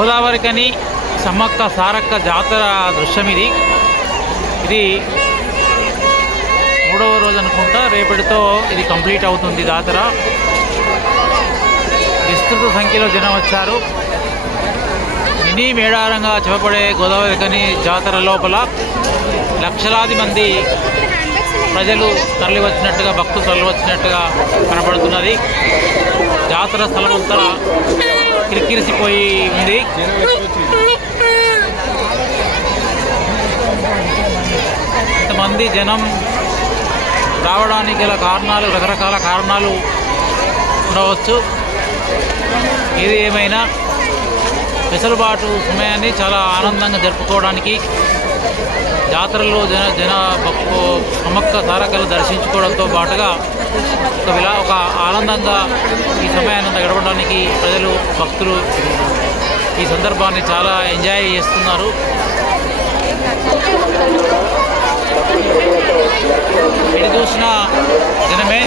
గోదావరికని సమ్మక్క సారక్క జాతర దృశ్యం ఇది. ఇది 3వ రోజు అనుకుంటా. రేపటితో ఇది కంప్లీట్ అవుతుంది జాతర. విస్తృత సంఖ్యలో జనం వచ్చారు. మినీ మేడారంగా చెప్పబడే గోదావరికని జాతర లోపల లక్షలాది మంది ప్రజలు తరలి వచ్చినట్టుగా, భక్తులు తరలి వచ్చినట్టుగా కనపడుతున్నది. జాతర స్థలం అంతా కిరికిరిసిపోయి ఉంది. ఇంతమంది జనం రావడానికి గల కారణాలు, రకరకాల కారణాలు ఉండవచ్చు. ఏది ఏమైనా వెసులుబాటు సమయాన్ని చాలా ఆనందంగా జరుపుకోవడానికి, జాతరలో సమ్మక్క సారక్కలు దర్శించుకోవడంతో పాటుగా ఒక ఆనందంగా ఈ సమయాన్ని గడపడానికి ప్రజలు, భక్తులు ఈ సందర్భాన్ని చాలా ఎంజాయ్ చేస్తున్నారు. ఎటు చూసినా జనమే.